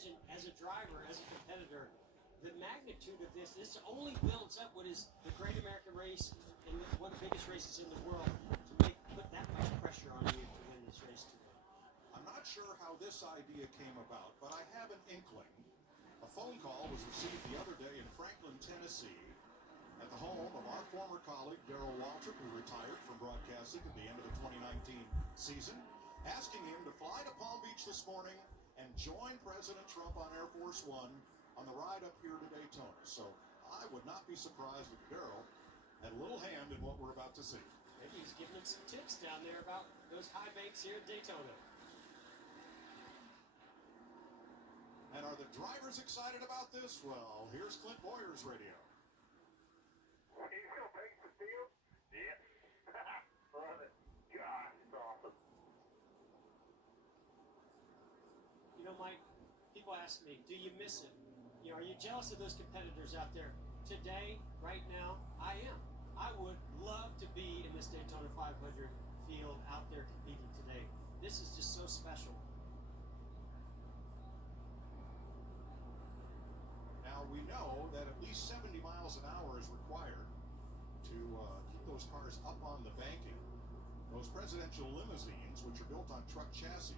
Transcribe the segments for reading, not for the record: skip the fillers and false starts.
imagine, as a driver, as a competitor, the magnitude of this only builds up what is the Great American Race and one of the biggest races in the world to put that much pressure on you to win this race today. I'm not sure how this idea came about, but I have an inkling. A phone call was received the other day in Franklin, Tennessee, at the home of our former colleague, Darrell Waltrip, who retired from broadcasting at the end of the 2019 season, asking him to fly to Palm Beach this morning and join President Trump on Air Force One on the ride up here to Daytona. So I would not be surprised if Darrell had a little hand in what we're about to see. Maybe he's giving him some tips down there about those high banks here at Daytona. And are the drivers excited about this? Well, here's Clint Boyer's radio. He still takes the field? Yes. Love it. Gosh, it's awesome. You know, Mike, people ask me, do you miss it? You know, are you jealous of those competitors out there? Today, right now, I am. I would love to be in this Daytona 500 field out there competing today. This is just so special. Now, we know that at least 70 miles an hour is required to keep those cars up on the banking. Those presidential limousines, which are built on truck chassis,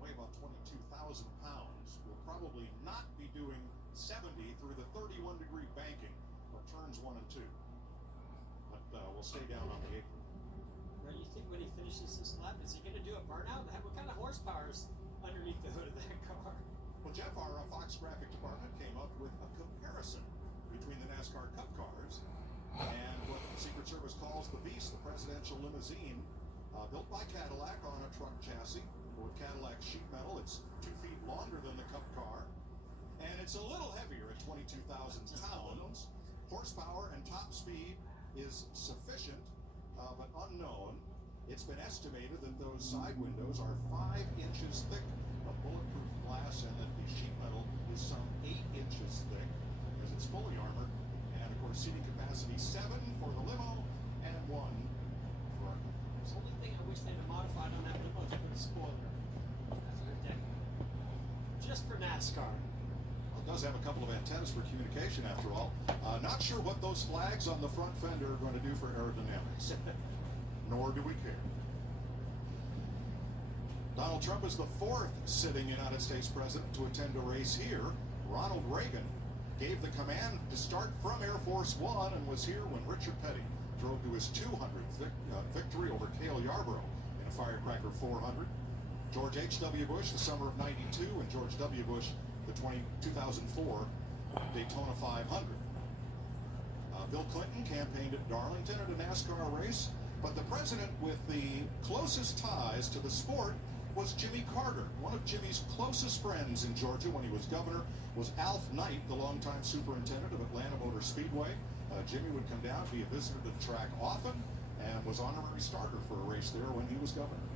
weigh about 22,000 pounds, will probably not be doing 70 through the 31-degree banking of turns 1 and 2. But we'll stay down on the apron. Where do you think when he finishes this lap, is he going to do a burnout? What kind of horsepower is underneath the hood of that car? Well, Jeff, our Fox graphic department came up with a comparison between the NASCAR Cup cars and what the Secret Service calls the Beast, the presidential limousine, built by Cadillac on a truck chassis with Cadillac sheet metal. It's 2 feet longer than the Cup car, and it's a little heavier at 22,000 pounds. Horsepower and top speed is sufficient, but unknown. It's been estimated that those side windows are 5 inches thick of bulletproof glass, and that the sheet metal is some 8 inches thick, as it's fully armored. And of course, seating capacity 7 for the limo and 1 for our cars. The only thing I wish they'd have modified on that limo is put a spoiler. That's their deck. Just for NASCAR. Well, it does have a couple of antennas for communication, after all. Not sure what those flags on the front fender are going to do for aerodynamics. Nor do we care. Donald Trump is the 4th sitting United States president to attend a race here. Ronald Reagan gave the command to start from Air Force One and was here when Richard Petty drove to his 200th victory over Cale Yarborough in a Firecracker 400. George H.W. Bush, the summer of '92, and George W. Bush, the 2004 Daytona 500. Bill Clinton campaigned at Darlington at a NASCAR race, but the president with the closest ties to the sport was Jimmy Carter. One of Jimmy's closest friends in Georgia when he was governor was Alf Knight, the longtime superintendent of Atlanta Motor Speedway. Jimmy would come down, be a visitor to the track often, and was honorary starter for a race there when he was governor.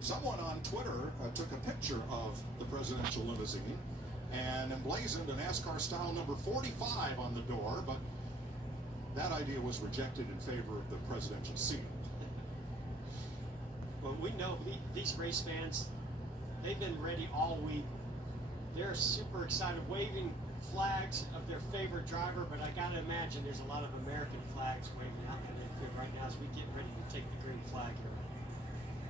Someone on Twitter took a picture of the presidential limousine and emblazoned a NASCAR style number 45 on the door, but that idea was rejected in favor of the presidential seat. Well, we know these race fans, they've been ready all week. They're super excited, waving flags of their favorite driver, but I gotta imagine there's a lot of American flags waving out in the field right now as we get ready to take the green flag here.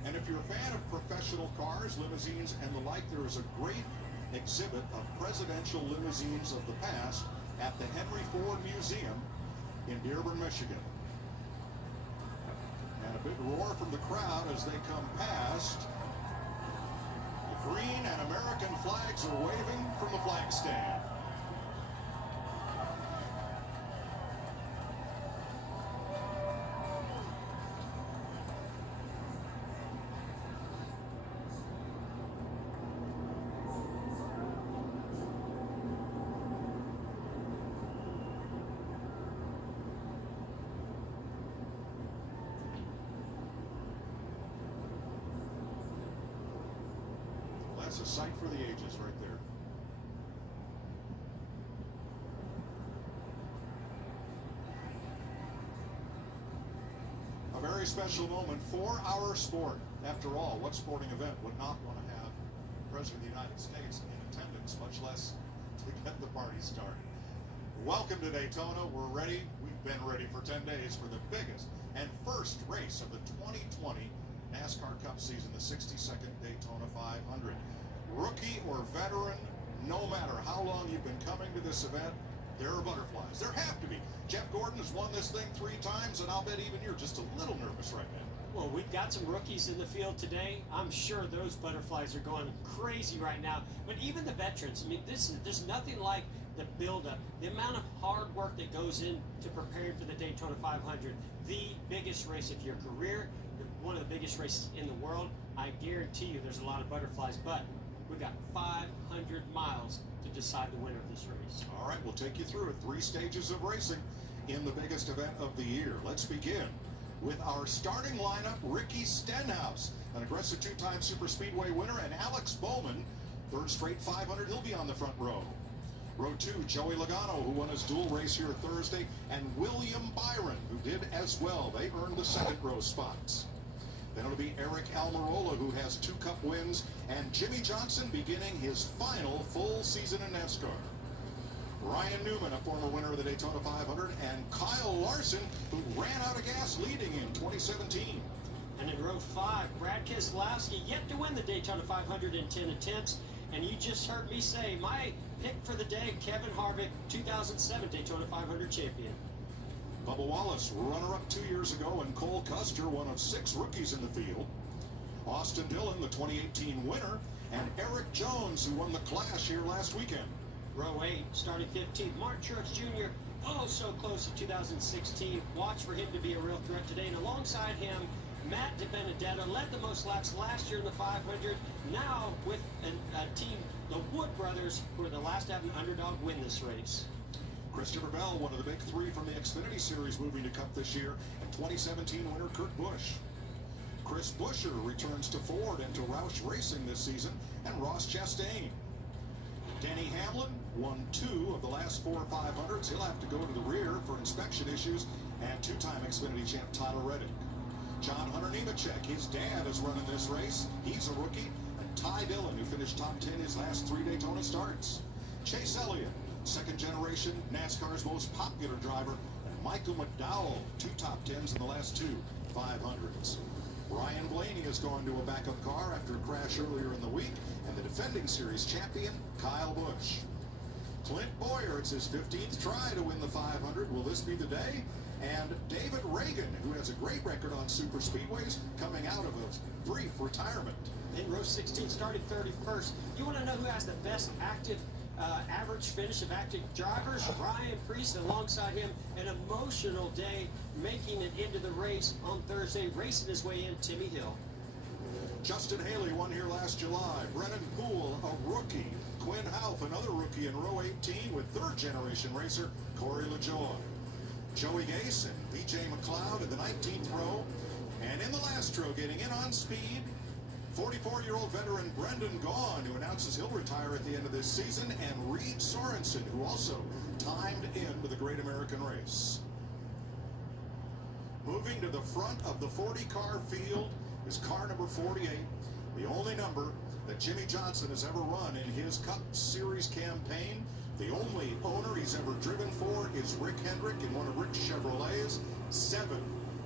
And if you're a fan of professional cars, limousines, and the like, there is a great exhibit of presidential limousines of the past at the Henry Ford Museum in Dearborn, Michigan. And a big roar from the crowd as they come past. The green and American flags are waving from the flag stand. That's a sight for the ages right there. A very special moment for our sport. After all, what sporting event would not want to have the President of the United States in attendance, much less to get the party started? Welcome to Daytona. We're ready. We've been ready for 10 days for the biggest and first race of the 2020 NASCAR Cup season, the 62nd Daytona 500. Rookie or veteran, no matter how long you've been coming to this event, there are butterflies. There have to be. Jeff Gordon has won this thing 3 times, and I'll bet even you're just a little nervous right now. Well, we've got some rookies in the field today. I'm sure those butterflies are going crazy right now. But even the veterans, I mean, there's nothing like the buildup, the amount of hard work that goes into preparing for the Daytona 500, the biggest race of your career, one of the biggest races in the world. I guarantee you there's a lot of butterflies, but we've got 500 miles to decide the winner of this race. All right, we'll take you through it. 3 stages of racing in the biggest event of the year. Let's begin with our starting lineup. Ricky Stenhouse, an aggressive 2-time Super Speedway winner, and Alex Bowman, 3rd straight 500. He'll be on the front row. Row 2, Joey Logano, who won his dual race here Thursday, and William Byron, who did as well. They earned the 2nd row spots. Then it'll be Eric Almirola, who has 2 Cup wins, and Jimmy Johnson beginning his final full season in NASCAR. Ryan Newman, a former winner of the Daytona 500, and Kyle Larson, who ran out of gas leading in 2017. And in row 5, Brad Keselowski, yet to win the Daytona 500 in 10 attempts. And you just heard me say my pick for the day, Kevin Harvick, 2007 Daytona 500 champion. Bubba Wallace, runner-up 2 years ago, and Cole Custer, one of 6 rookies in the field. Austin Dillon, the 2018 winner, and Eric Jones, who won the Clash here last weekend. Row 8, starting 15th, Martin Truex Jr., oh so close to 2016. Watch for him to be a real threat today. And alongside him, Matt DiBenedetto led the most laps last year in the 500. Now with a team, the Wood brothers, who are the last to have an underdog win this race. Christopher Bell, one of the big 3 from the Xfinity Series, moving to Cup this year, and 2017 winner Kurt Busch. Chris Buescher returns to Ford and to Roush Racing this season, and Ross Chastain. Denny Hamlin won 2 of the last 4 500s. He'll have to go to the rear for inspection issues, and 2-time Xfinity champ Tyler Reddick. John Hunter Nemechek, his dad, is running this race. He's a rookie. And Ty Dillon, who finished top 10 his last 3 Daytona starts. Chase Elliott, 2nd generation NASCAR's most popular driver, and Michael McDowell, 2 top 10s in the last 2 500s. Ryan Blaney is going to a backup car after a crash earlier in the week, and the defending series champion, Kyle Busch. Clint Bowyer, it's his 15th try to win the 500. Will this be the day? And David Reagan, who has a great record on super speedways, coming out of a brief retirement. In row 16, starting 31st. You want to know who has the best active average finish of active drivers? Ryan Preece, alongside him, an emotional day, making it into the race on Thursday, racing his way in, Timmy Hill. Justin Haley won here last July. Brennan Poole, a rookie. Quinn Houff, another rookie in row 18 with 3rd generation racer Corey LaJoie. Joey Gase and BJ McLeod in the 19th row. And in the last row, getting in on speed, 44-year-old veteran Brendan Gaughan, who announces he'll retire at the end of this season, and Reed Sorensen, who also timed into the Great American Race. Moving to the front of the 40-car field is car number 48, the only number that Jimmy Johnson has ever run in his Cup Series campaign. The only owner he's ever driven for is Rick Hendrick in one of Rick's Chevrolets. 7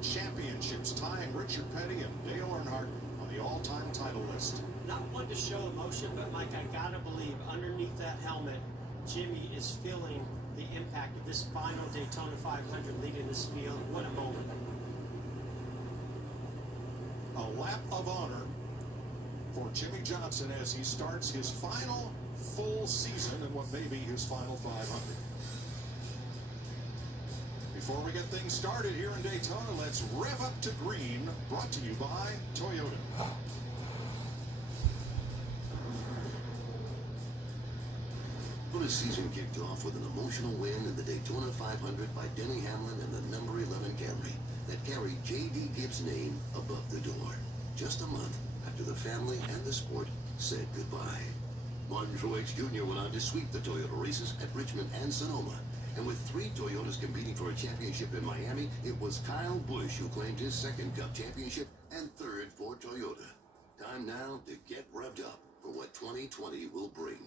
championships, tying Richard Petty and Dale Earnhardt on the all-time title list. Not one to show emotion, but Mike, I gotta believe underneath that helmet, Jimmy is feeling the impact of this final Daytona 500 leading this field. What a moment. A lap of honor for Jimmy Johnson as he starts his final full season in what may be his final 500. Before we get things started here in Daytona, let's rev up to green, brought to you by Toyota. Well, this season kicked off with an emotional win in the Daytona 500 by Denny Hamlin and the number 11 Camry that carried J.D. Gibbs' name above the door. Just a month after the family and the sport said goodbye. Martin Truex Jr. went on to sweep the Toyota races at Richmond and Sonoma. And with 3 Toyotas competing for a championship in Miami, it was Kyle Busch who claimed his 2nd Cup championship and 3rd for Toyota. Time now to get revved up for what 2020 will bring.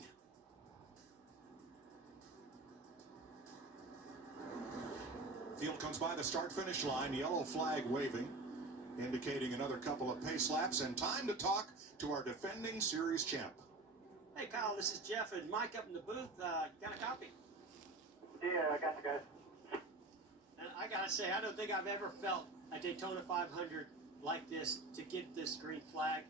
Field comes by the start-finish line, yellow flag waving, indicating another couple of pace laps, and time to talk to our defending series champ. Hey, Kyle, this is Jeff and Mike up in the booth. Got a copy? Yeah, I got you guys. And I gotta say, I don't think I've ever felt a Daytona 500 like this to get this green flag.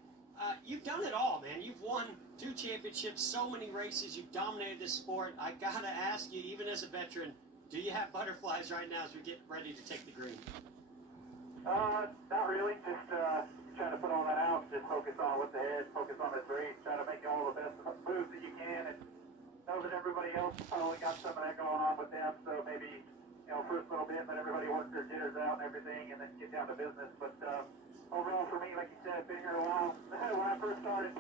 You've done it all, man. You've won 2 championships, so many races. You've dominated this sport. I gotta ask you, even as a veteran, do you have butterflies right now as we get ready to take the green? Not really. Just trying to put all that out. Just focus on what's ahead. Focus on this race. Try to make all the best moves that you can, and know that everybody else probably got some of that going on with them. So maybe, first little bit, let everybody work their jitters out and everything, and then get down to business. But overall, for me, like you said, been here a while. When I first started,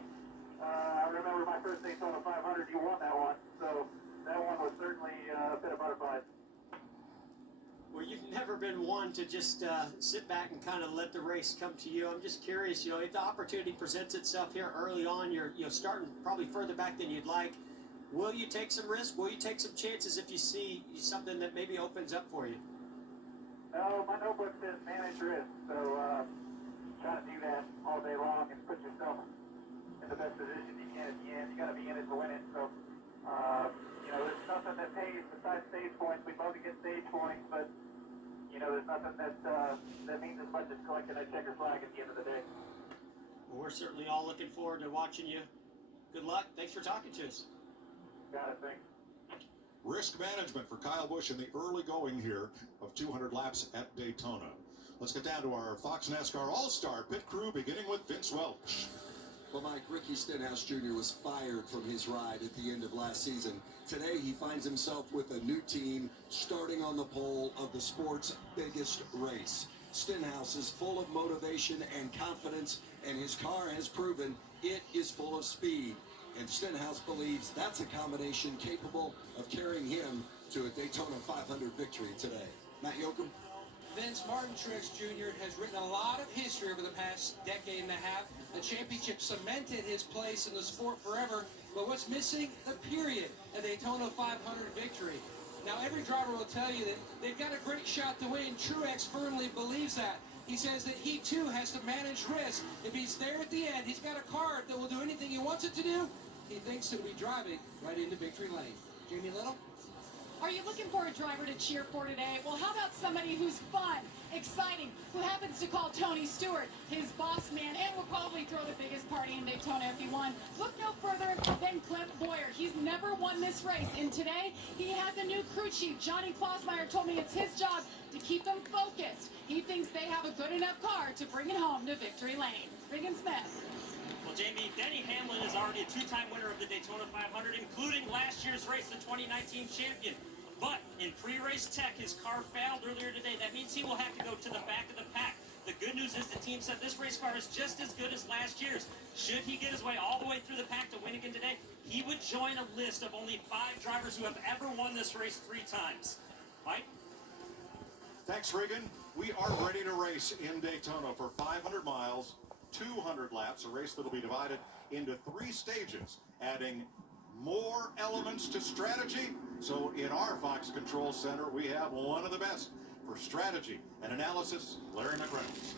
I remember my first Daytona 500. You won that one, so that one was certainly a bit of butterflies. Well, you've never been one to just sit back and kind of let the race come to you. I'm just curious, if the opportunity presents itself here early on, you're starting probably further back than you'd like. Will you take some risks? Will you take some chances if you see something that maybe opens up for you? No, my notebook says manage risk, so try to do that all day long and put yourself in the best position you can at the end. You got to be in it to win it. So, there's nothing that pays besides stage points. We'd love to get stage points, but there's nothing that means as much as collecting a checker flag at the end of the day. Well, we're certainly all looking forward to watching you. Good luck. Thanks for talking to us. Got it, thanks. Risk management for Kyle Busch in the early going here of 200 laps at Daytona. Let's get down to our Fox NASCAR All-Star pit crew, beginning with Vince Welch. Well, Mike, Ricky Stenhouse Jr. was fired from his ride at the end of last season. Today, he finds himself with a new team starting on the pole of the sport's biggest race. Stenhouse is full of motivation and confidence, and his car has proven it is full of speed. And Stenhouse believes that's a combination capable of carrying him to a Daytona 500 victory today. Matt Yoakum? Vince, Martin Truex Jr. has written a lot of history over the past decade and a half. The championship cemented his place in the sport forever, but what's missing? The period, a Daytona 500 victory. Now, every driver will tell you that they've got a great shot to win. Truex firmly believes that. He says that he, too, has to manage risk. If he's there at the end, he's got a car that will do anything he wants it to do. He thinks he'll be driving right into victory lane. Jamie Little? Are you looking for a driver to cheer for today? Well, how about somebody who's fun, exciting, who happens to call Tony Stewart his boss man and will probably throw the biggest party in Daytona if he won? Look no further than Clint Boyer. He's never won this race, and today he has a new crew chief. Johnny Klossmeyer told me it's his job to keep them focused. He thinks they have a good enough car to bring it home to victory lane. Regan Smith. Well, Jamie, Denny Hamlin is already a 2-time winner of the Daytona 500, including last year's race, the 2019 champion. But in pre-race tech, his car failed earlier today. That means he will have to go to the back of the pack. The good news is the team said this race car is just as good as last year's. Should he get his way all the way through the pack to win again today, he would join a list of only 5 drivers who have ever won this race 3 times. Mike? Thanks, Regan. We are ready to race in Daytona for 500 miles, 200 laps, a race that will be divided into 3 stages, adding more elements to strategy. So in our Fox Control Center, we have one of the best for strategy and analysis, Larry McReynolds.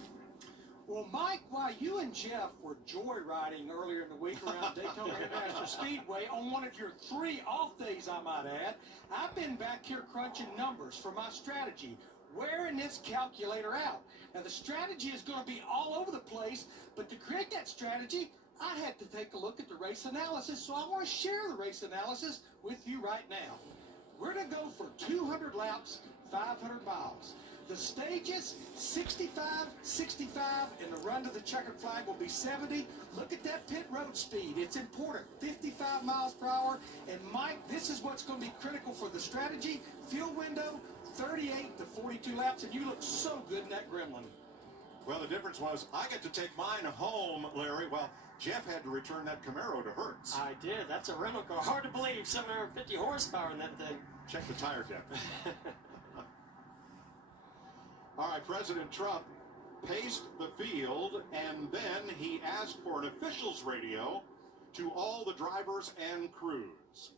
Well, Mike, while you and Jeff were joyriding earlier in the week around Daytona International Speedway on one of your 3 off days, I might add, I've been back here crunching numbers for my strategy, wearing this calculator out. Now, the strategy is going to be all over the place, but to create that strategy, I had to take a look at the race analysis, so I want to share the race analysis with you right now. We're going to go for 200 laps, 500 miles. The stages, 65, 65, and the run to the checkered flag will be 70. Look at that pit road speed. It's important, 55 miles per hour. And Mike, this is what's going to be critical for the strategy. Fuel window, 38 to 42 laps, and you look so good in that Gremlin. Well, the difference was I get to take mine home, Larry. Well, Jeff had to return that Camaro to Hertz. I did. That's a rental car. Hard to believe. 750 horsepower in that thing. Check the tire depth. All right, President Trump paced the field, and then he asked for an official's radio to all the drivers and crews.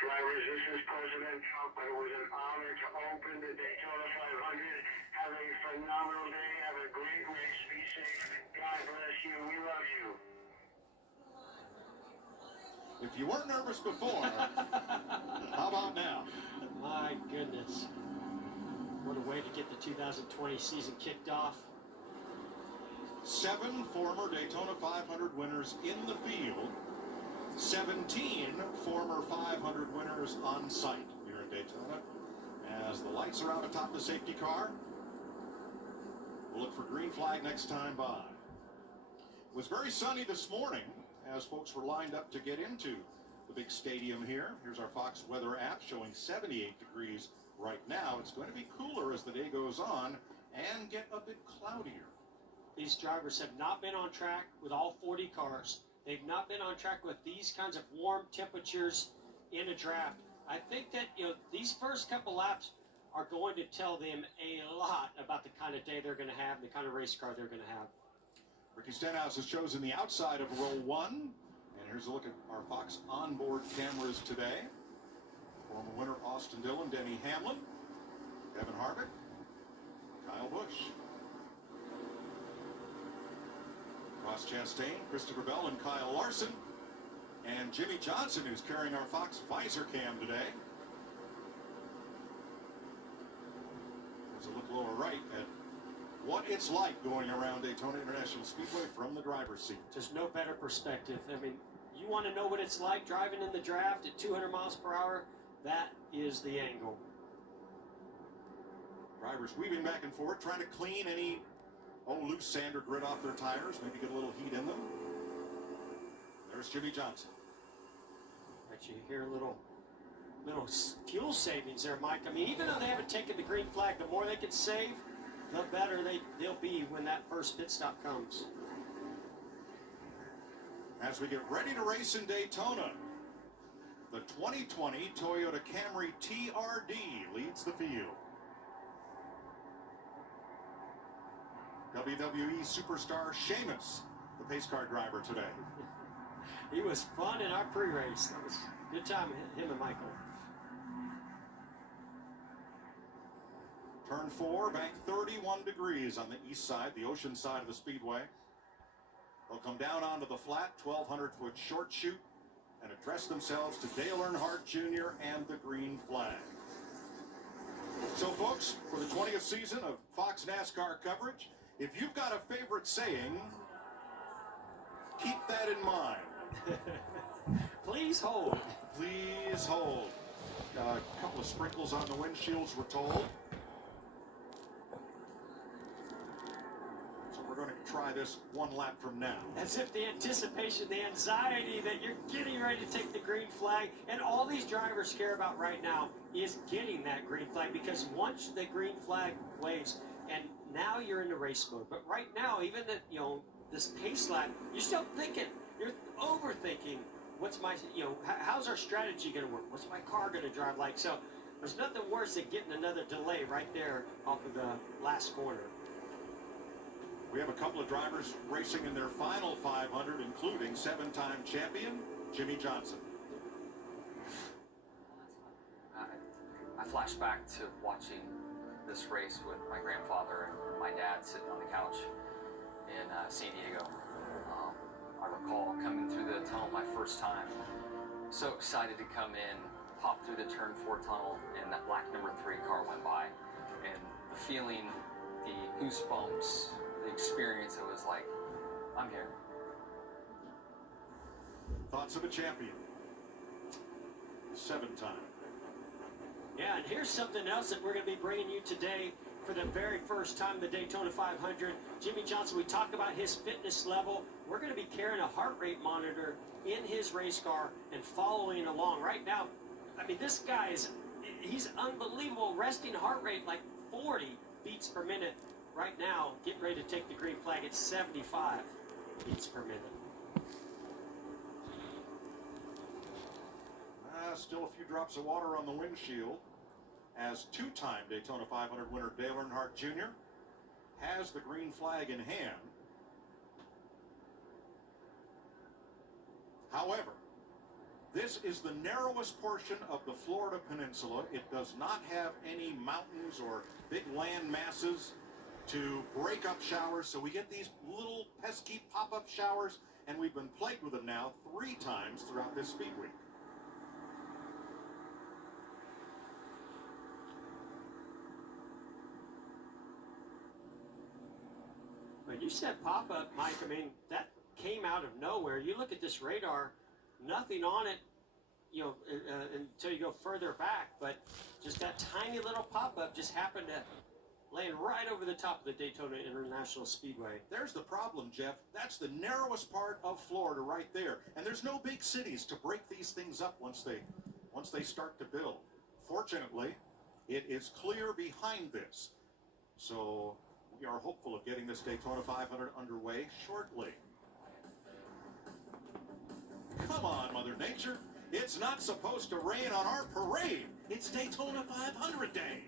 Drivers, this is President Trump. It was an honor to open the Daytona 500. Have a phenomenal day. Have a great race. Be safe. God bless you. We love you. If you weren't nervous before, how about now? My goodness. What a way to get the 2020 season kicked off. 7 former Daytona 500 winners in the field. 17 former 500 winners on site here in Daytona. As the lights are out atop the safety car, we'll look for green flag next time by. It was very sunny this morning as folks were lined up to get into the big stadium here. Here's our Fox weather app showing 78 degrees right now. It's going to be cooler as the day goes on and get a bit cloudier. These drivers have not been on track with all 40 cars. They've not been on track with these kinds of warm temperatures in a draft. I think that, these first couple laps are going to tell them a lot about the kind of day they're going to have, the kind of race car they're going to have. Ricky Stenhouse has chosen the outside of row 1. And here's a look at our Fox onboard cameras today. Former winner Austin Dillon, Denny Hamlin, Kevin Harvick, Kyle Busch, Ross Chastain, Christopher Bell, and Kyle Larson, and Jimmy Johnson, who's carrying our Fox visor cam today. There's a look lower right at what it's like going around Daytona International Speedway from the driver's seat. Just no better perspective. I mean, you want to know what it's like driving in the draft at 200 miles per hour? That is the angle. Drivers weaving back and forth, trying to clean any loose sand or grit off their tires, maybe get a little heat in them. There's Jimmy Johnson. Bet you hear a little fuel savings there, Mike. I mean, even though they haven't taken the green flag, the more they can save, the better they'll be when that first pit stop comes. As we get ready to race in Daytona, the 2020 Toyota Camry TRD leads the field. WWE superstar Sheamus, the pace car driver today. He was fun in our pre-race. That was a good time, him and Michael. Turn 4, bank 31 degrees on the east side, the ocean side of the speedway. They'll come down onto the flat 1,200-foot short chute and address themselves to Dale Earnhardt Jr. and the green flag. So, folks, for the 20th season of Fox NASCAR coverage, if you've got a favorite saying, keep that in mind. Please hold. Please hold. A couple of sprinkles on the windshields, we're told. So we're going to try this one lap from now. As if the anticipation, the anxiety that you're getting ready to take the green flag, and all these drivers care about right now is getting that green flag, because once the green flag waves, and now you're in the race mode. But right now, even at, this pace lap, you're still thinking, you're overthinking, what's my, how's our strategy going to work? What's my car going to drive like? So there's nothing worse than getting another delay right there off of the last corner. We have a couple of drivers racing in their final 500, including 7-time champion Jimmy Johnson. I flash back to watching this race with my grandfather and my dad sitting on the couch in San Diego. I recall coming through the tunnel my first time, so excited to come in, pop through the turn 4 tunnel, and that black number 3 car went by, and the feeling, the goosebumps, the experience, it was like, I'm here. Thoughts of a champion. 7-time. Yeah, and here's something else that we're going to be bringing you today for the very first time in the Daytona 500. Jimmy Johnson, we talked about his fitness level. We're going to be carrying a heart rate monitor in his race car and following along. Right now, I mean, this guy he's unbelievable. Resting heart rate like 40 beats per minute. Right now, getting ready to take the green flag at 75. beats per minute. Still a few drops of water on the windshield as two-time Daytona 500 winner Dale Earnhardt Jr. has the green flag in hand. However, this is the narrowest portion of the Florida Peninsula. It does not have any mountains or big land masses to break up showers, so we get these little pesky pop-up showers, and we've been plagued with them now 3 times throughout this speed week. But you said pop-up, Mike. I mean, that came out of nowhere. You look at this radar, nothing on it, you know, until you go further back. But just that tiny little pop-up just happened to land right over the top of the Daytona International Speedway. There's the problem, Jeff. That's the narrowest part of Florida right there. And there's no big cities to break these things up once they start to build. Fortunately, it is clear behind this. So we are hopeful of getting this Daytona 500 underway shortly. Come on, Mother Nature. It's not supposed to rain on our parade. It's Daytona 500 Day.